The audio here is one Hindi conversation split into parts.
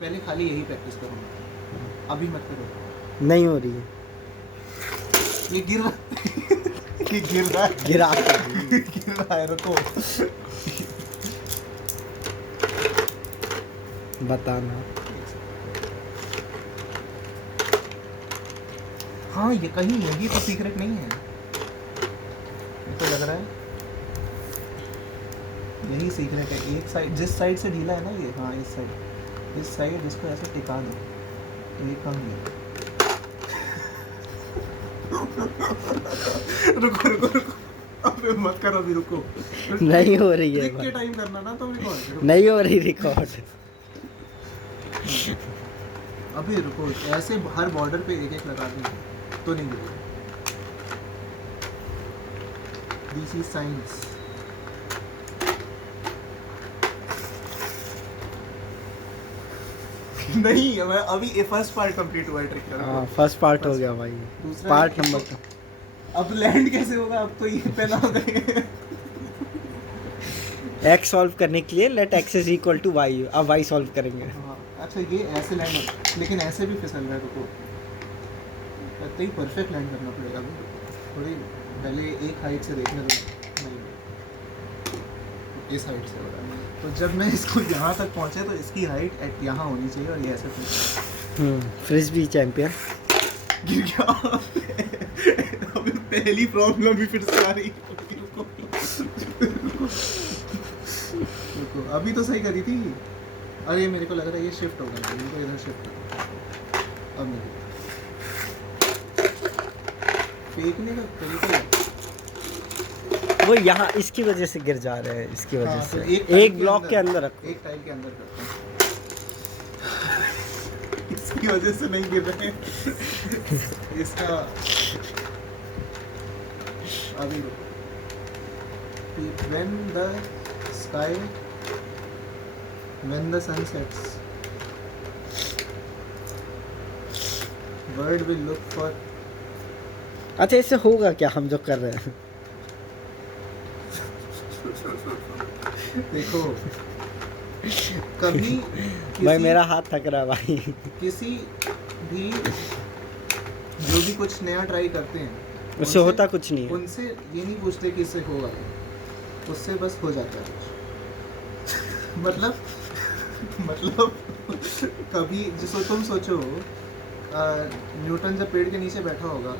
पहले खाली यही प्रैक्टिस करूँगा, अभी मत करो। नहीं हो रही है। ये गिर रहा ये गिर रहा है, गिरा गिर रहा है, रुको। बताना। हाँ ये कहीं यही तो सीक्रेट नहीं है, तो लग रहा है यही सीक्रेट है। एक साइड, जिस साइड से ढीला है ना ये, हाँ इस साइड इसको ऐसे टिका दो तो ये कम नहीं। रुको रुको रुको, अबे मत करो अभी, रुको। नहीं हो रही है देख के भाई। टाइम करना ना तो रिकॉर्ड। नहीं हो रही रिकॉर्ड। अभी रुको, ऐसे हर बॉर्डर पे एक एक लगा देंगे तो नहीं गिरेगा। This is science. नहीं मैं अभी फर्स्ट पार्ट कंप्लीट हुआ है ट्रिक का। हाँ फर्स्ट पार्ट हो गया भाई। दूसरा पार्ट नंबर 2। अब लैंड कैसे होगा, अब तो ये पहला हो गए। एक्स सॉल्व करने के लिए let X is equal to Y, अब वाई सॉल्व करेंगे। हाँ, अच्छा ये ऐसे लैंड हो, लेकिन ऐसे भी फिसल रहा है, रुको। लगता ही परफेक्ट लैंड करना पड़ेगा अभी, थोड़ी पहले एक हाइट से देखने दो। नहीं, इस हाइट से हो रहा है, तो जब मैं इसको यहाँ तक पहुँचे तो इसकी हाइट एट यहाँ होनी चाहिए और ये ऐसे पहुँचे। फ्रिस्बी चैंपियन गिर गया। अभी पहली प्रॉब्लम भी फिर से आ रही है। रुको रुको, अभी तो सही करी थी। अरे मेरे को लग रहा है ये शिफ्ट होगा, इनको इधर शिफ्ट होगा। अब नहीं, फेंकने का तरीका वो यहाँ इसकी वजह से गिर जा रहे हैं, इसकी वजह हाँ, से। तो एक ब्लॉक के अंदर रखो। एक टाइल के अंदर करते हैं। इसकी वजह से नहीं गिर रहे हैं। इसका अभी when the sky, when the sun sets, bird will look for। अच्छा इससे होगा क्या हम जो कर रहे हैं? देखो कभी भाई मेरा हाथ थक रहा है भाई। किसी भी जो भी कुछ नया ट्राई करते हैं उससे होता कुछ नहीं है। उनसे ये नहीं पूछते कि इससे होगा, उससे बस हो जाता है। मतलब कभी जिसको तुम सोचो, न्यूटन जब पेड़ के नीचे बैठा होगा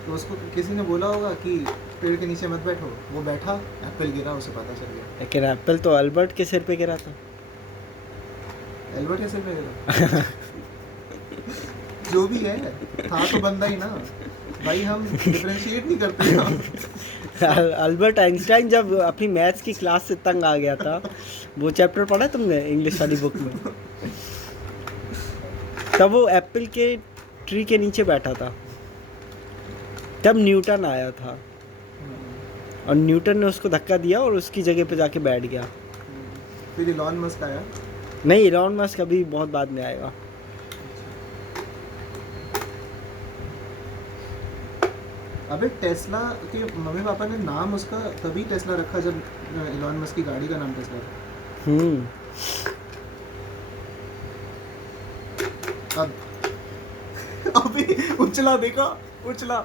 तो उसको किसी ने बोला होगा कि पेड़ के नीचे मत बैठो, वो बैठा, एप्पल गिरा, उसे पता चल गया। लेकिन एप्पल तो अल्बर्ट के सिर पे गिरा था। एल्बर्ट कैसे पे गिरा? जो भी है, था तो बंदा ही ना भाई, हम डिफरेंशिएट नहीं करते ना। अल्बर्ट आइंस्टाइन जब अपनी मैथ्स की क्लास से तंग आ गया था, वो चैप्टर पढ़ा है तुमने इंग्लिश वाली बुक में? तब वो एप्पल के ट्री के नीचे बैठा था, तब न्यूटन आया था और न्यूटन ने उसको धक्का दिया और उसकी जगह पे जाके बैठ गया। फिर इलॉन मस्क आया। नहीं, इलॉन मस्क अभी बहुत बाद में आएगा। अबे टेस्ला के मम्मी पापा ने नाम उसका तभी टेस्ला रखा जब इलॉन मस्क की गाड़ी का नाम टेस्ला था। अब अभी उछला, देखा उछला।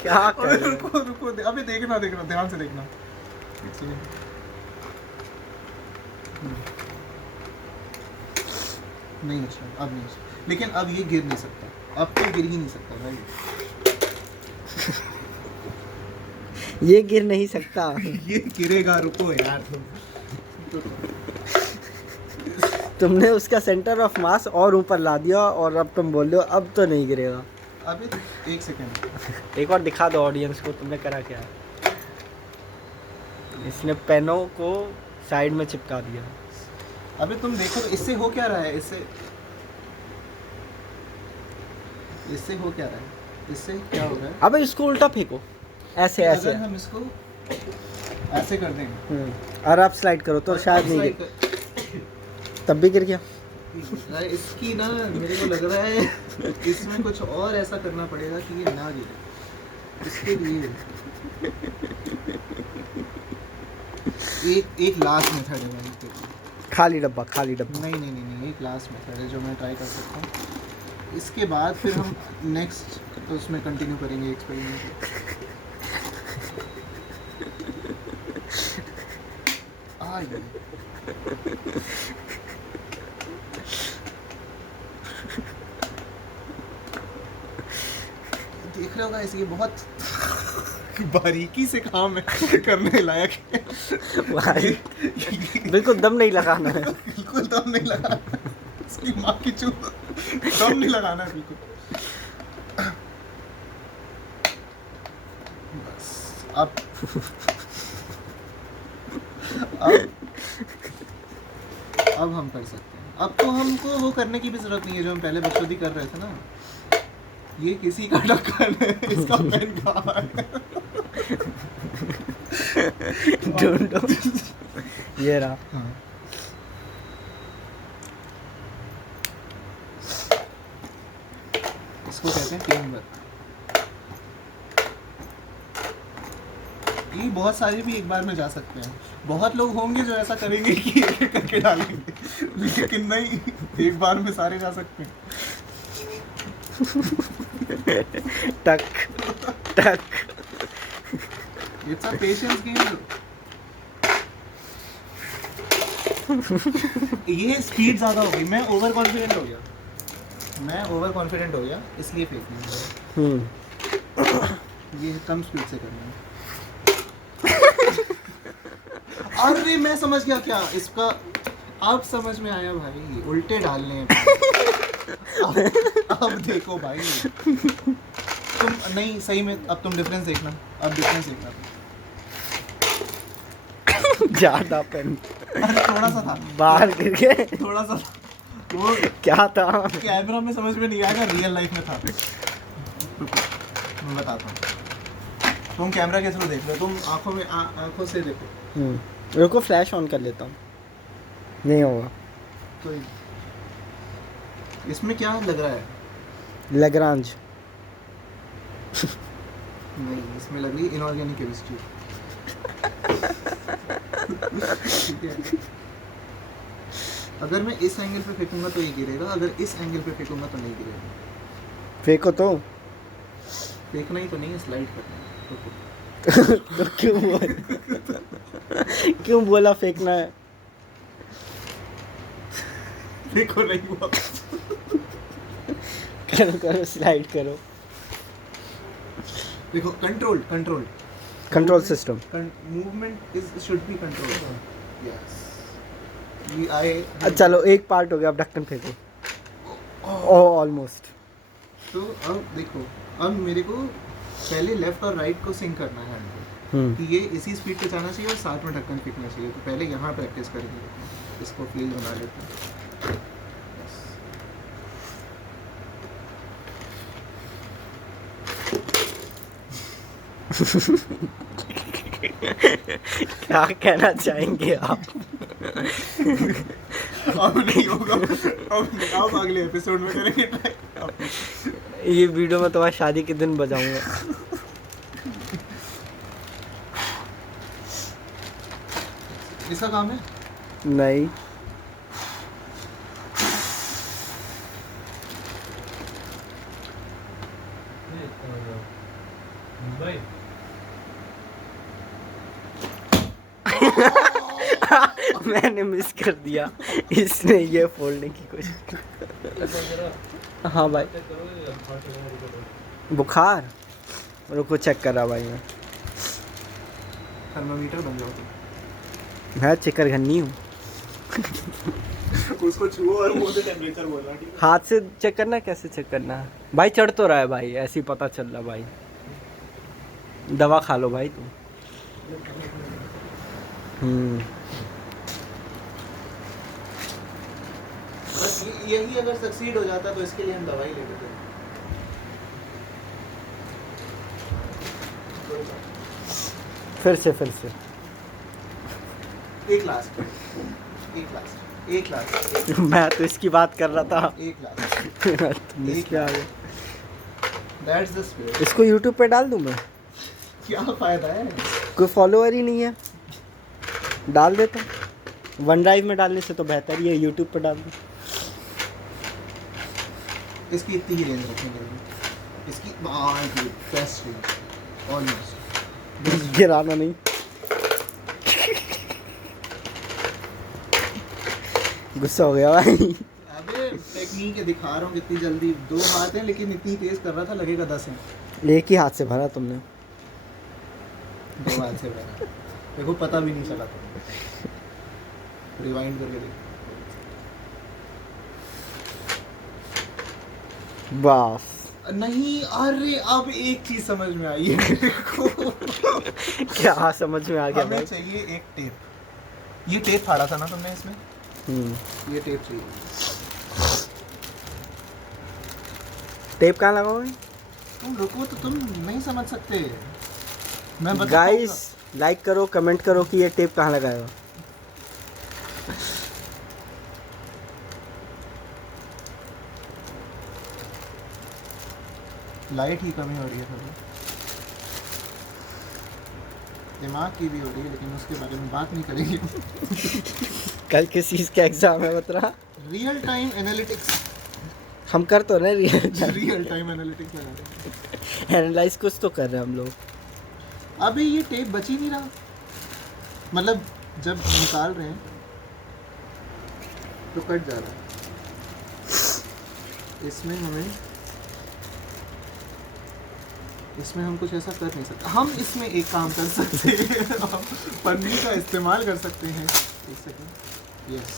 क्या अबे रुको रुको, अभी देखना ध्यान से देखना। नहीं उछला, अब नहीं उछला, लेकिन अब ये गिर नहीं सकता, अब तो गिर ही नहीं सकता भाई। ये गिर नहीं सकता। ये गिरेगा, रुको यार तुमने उसका सेंटर ऑफ मास और ऊपर ला दिया और अब तुम बोल रहे हो अब तो नहीं गिरेगा। अबे एक सेकंड, एक और दिखा दो ऑडियंस को तुमने करा क्या है। इसने पेनों को साइड में चिपका दिया। अबे तुम देखो इससे हो क्या रहा है, इससे हो क्या रहा है, इससे क्या हो रहा है। अबे इसको उल्टा फेंको, ऐसे ऐसे। अगर हम इसको ऐसे कर देंगे और आप स्लाइड करो तो शायद नहीं गिर, तब भी गिर गया। इसकी ना मेरे को लग रहा है इसमें कुछ और ऐसा करना पड़ेगा कि ये ना गिरे। इसके लिए एक लास्ट मेथड है भाई। खाली डब्बा नहीं नहीं नहीं नहीं, एक लास्ट मेथड है जो मैं ट्राई कर सकता हूँ। इसके बाद फिर हम नेक्स्ट तो उसमें कंटिन्यू करेंगे एक्सपेरिमेंट। देख रहे होगा ये बहुत बारीकी से काम है, करने लायक है भाई बिल्कुल दम नहीं लगाना है। बिल्कुल दम नहीं लगाना, इसकी माँ की चूत, दम नहीं लगाना है बिल्कुल। बस अब हम कर सकते हैं। अब तो हमको वो करने की भी जरूरत नहीं है जो हम पहले बकचोदी कर रहे थे ना। ये किसी का ढक्कन है, इसका पेन कहाँ है? ढूंढो, ये रहा। हाँ। इसको कहते हैं टीम वर्क। ये बहुत सारे भी एक बार में जा सकते हैं। बहुत लोग होंगे जो ऐसा करेंगे कि एक एक करके डालेंगे, लेकिन नहीं, एक बार में सारे जा सकते हैं। टक टक। It's a patience game. ये स्पीड ज़्यादा हो गई, मैं ओवर कॉन्फिडेंट हो गया, इसलिए फेंक नहीं रहा। ये कम स्पीड से करना है। अरे मैं समझ गया क्या इसका, अब समझ में आया भाई, उल्टे डालने हैं। अब देखो भाई, तुम नहीं सही में, अब तुम डिफरेंस देखना, अब डिफरेंस देखना। ज्यादा पेन अरे थोड़ा सा था, बाहर गिर गए, थोड़ा सा वो क्या था? कैमरा में समझ में नहीं आएगा, रियल लाइफ में था। मैं बताता हूँ, तुम कैमरा के थ्रू देख लो, तुम आंखों में आंखों से देखो। रुको फ्लैश ऑन कर लेता हूँ, नहीं होगा। तो इसमें क्या लग रहा है? लैग्रांज। नहीं, इसमें लग रही है इनऑर्गेनिक केमिस्ट्री। ठीक है, अगर मैं इस एंगल पे फेंकूंगा तो ये गिरेगा, अगर इस एंगल पे फेंकूंगा तो नहीं गिरेगा। फेंको तो। फेंकना ही तो नहीं है, स्लाइड करना है। तो क्यों बोला फेंकना है? देखो नहीं हुआ। करो स्लाइड करो। देखो control control system. Movement is should be control. Yes, चलो एक पार्ट हो गया, अब ढक्कन फेंको। ऑलमोस्ट। तो अब देखो, अब मेरे को पहले लेफ्ट और राइट को सिंक करना है कि ये इसी स्पीड पे जाना चाहिए और साथ में ढक्कन फेंकना चाहिए। तो पहले यहाँ प्रैक्टिस करेंगे, इसको फील बना लेते हैं। क्या कहना चाहेंगे आप? अब नहीं होगा, अब अगले एपिसोड में करेंगे ट्राई। ये वीडियो मैं तुम्हारी शादी के दिन बजाऊंगा। इसका काम है? नहीं। मैंने मिस कर दिया, इसने ये फोड़ने की कोशिश की। हाँ भाई, बुखार, रुको चेक कर रहा भाई मैं। थर्मामीटर बन जाओ तुम। मैं चिकनगुनी हूँ। उसको छुओ और मुंह से टेम्परेचर बोलना, ठीक है? हाथ से चेक करना, कैसे चेक करना है भाई? चढ़ तो रहा है भाई, ऐसे ही पता चल रहा भाई। दवा खा लो भाई तुम। बस यही अगर सक्सीड हो जाता तो इसके लिए हम दवाई लेते थे। फिर से एक लास्ट मैं तो इसकी बात कर रहा था। एक लास्ट इसके आगे दैट्स द स्पिरिट। इसको YouTube पे डाल दूं मैं? क्या फायदा है? कोई फॉलोअर ही नहीं है, डाल देता वन ड्राइव में डालने से तो बेहतर ही है यूट्यूब पर डाल दो। इसकी इतनी ही रेंज रखेंगे इसकी बेस्ट रेंज ऑलमोस्ट गिराना नहीं। गुस्सा हो गया भाई। अबे टेक्निक है दिखा रहा हूँ कितनी जल्दी, 2 हाथ हैं लेकिन इतनी तेज कर रहा था लगेगा 10 है। एक ही हाथ से भरा तुमने। 2 हाथ से भरा देखो पता भी नहीं चला था। रिवाइंड करके देखो। बाफ। नहीं अरे अब एक चीज समझ में आई है मेरे को। क्या समझ में आ गया हमें भाई? चाहिए एक टेप। ये टेप फाड़ा था ना तुमने इसमें, ये टेप चाहिए। टेप कहाँ लगाओगे? तुम रुको तो तुम नहीं समझ सकते। मैं बताऊंगा। गाइस लाइक करो कमेंट करो कि ये टेप कहाँ लगाएगा। लाइट ही कमी हो रही है थोड़ी, दिमाग की भी हो रही है लेकिन उसके बारे में बात नहीं करेंगे। कल किस चीज़ का एग्जाम है बता? Real time analytics. हम कर तो रहे रियल टाइम एनालिटिक्स लगा रहे हैं। एनालाइज कुछ तो कर रहे हैं हम लोग। अभी ये टेप बच ही नहीं रहा, मतलब जब निकाल रहे हैं तो कट जा रहा है। इसमें हम कुछ ऐसा कर नहीं सकते। हम इसमें एक काम कर सकते हैं, हम पन्नी का इस्तेमाल कर सकते हैं। एक सेकंड, यस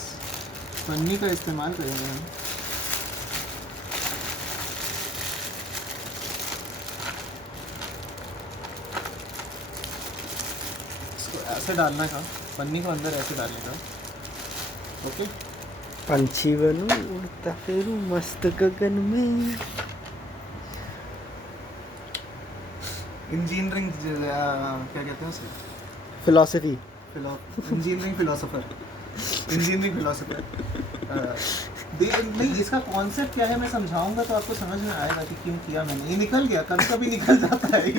पन्नी का इस्तेमाल करेंगे हम। इसको ऐसे डालना था, पन्नी को अंदर ऐसे डालने का। ओके पंछी बनूं उड़ता फिरूं मस्त गगन में। इंजीनियरिंग क्या कहते हैं उसे? Philosophy. Engineering philosopher. Engineering philosopher नहीं, इसका कॉन्सेप्ट क्या है मैं समझाऊंगा तो आपको समझ में आएगा कि क्यों किया मैंने। ये निकल गया, कभी कभी निकल जाता है ये।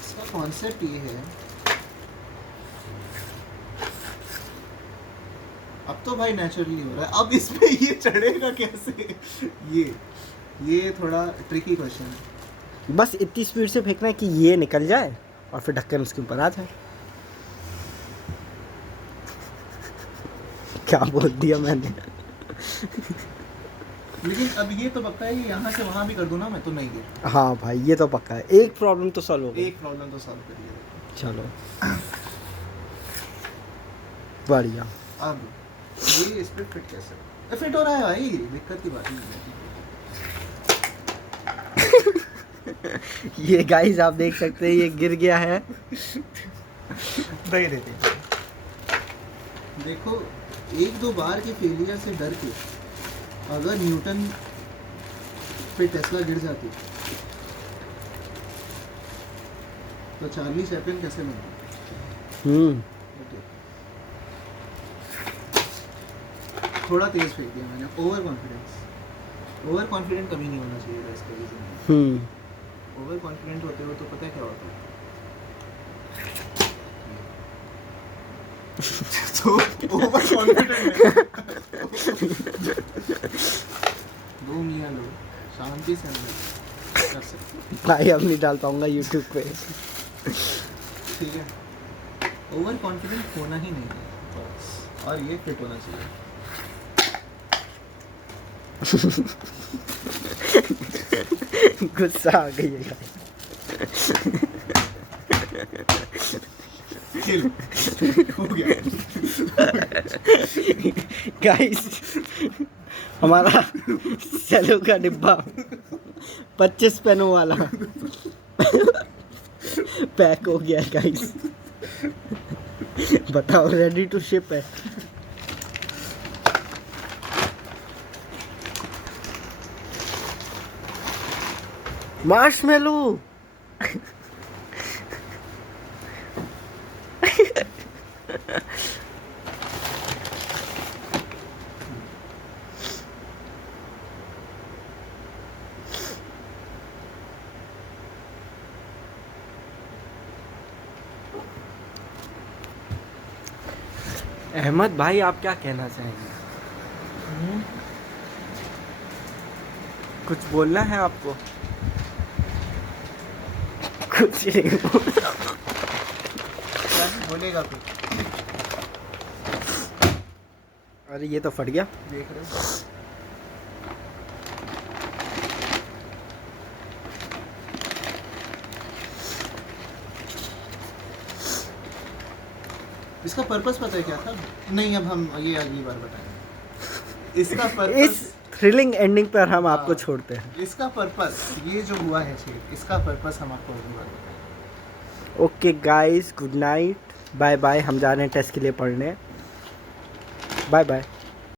इसका कॉन्सेप्ट ये है, अब तो भाई नेचुरली हो रहा है, अब इसमें ये चढ़ेगा कैसे? ये थोड़ा ट्रिकी क्वेश्चन है। बस इतनी स्पीड से फेंकना है कि ये निकल जाए और फिर ढक्कन उसके ऊपर आ जाए। क्या बोल दिया मैंने? लेकिन अब ये तो पक्का है, यहाँ से वहाँ भी कर दूँ ना मैं तो नहीं गिर। हाँ भाई ये तो पक्का है। एक प्रॉब्लम तो सॉल्व हो गई। एक प्रॉब्लम तो सॉल्व करिए। चलो बढ़िया। अब ये इस पे फिट कैसे? फिट हो रहा है भाई, दिक्कत की बात नहीं है। ये गाइस आप देख सकते हैं ये गिर गया है। नहीं देते। देखो 1-2 बार के फेलियर से डर के अगर न्यूटन पे टेस्ला गिर जाती तो चार्ली चैपलिन कैसे बनता? थोड़ा तेज फेंक दिया मैंने। ओवर कॉन्फिडेंट कभी नहीं होना चाहिए इसके रीजन। ओवर कॉन्फिडेंट होते हो तो पता है क्या होता है? तो ओवर कॉन्फिडेंट दो मियाँ लोग शांति से अंदर कर सकते। भाई अब नहीं डाल पाऊंगा यूट्यूब पे। ठीक है, ओवर कॉन्फिडेंट होना ही नहीं है बस, और ये फिट होना चाहिए। गुस्सा आ गई है हो गया गाइस। हमारा सेलो का डिब्बा 25 पेनों वाला पैक हो गया है गाइस। बताओ रेडी टू शिप है। मार्शमेलो। अहमद भाई आप क्या कहना चाहेंगे? कुछ बोलना है आपको? कुछ नहीं क्या बोलेगा कुछ? अरे ये तो फट गया। देख रहे हो? इसका पर्पस पता है क्या था? नहीं, अब हम ये अगली बार बताएंगे। इसका पर्पस, इस थ्रिलिंग एंडिंग पर हम आपको हाँ। छोड़ते हैं। इसका पर्पस, ये जो हुआ है छेद, इसका पर्पस हम आपको अगली बार बताएंगे। Okay guys, good night, bye bye. हम जा रहे हैं टेस्ट के लिए पढ़ने। Bye bye.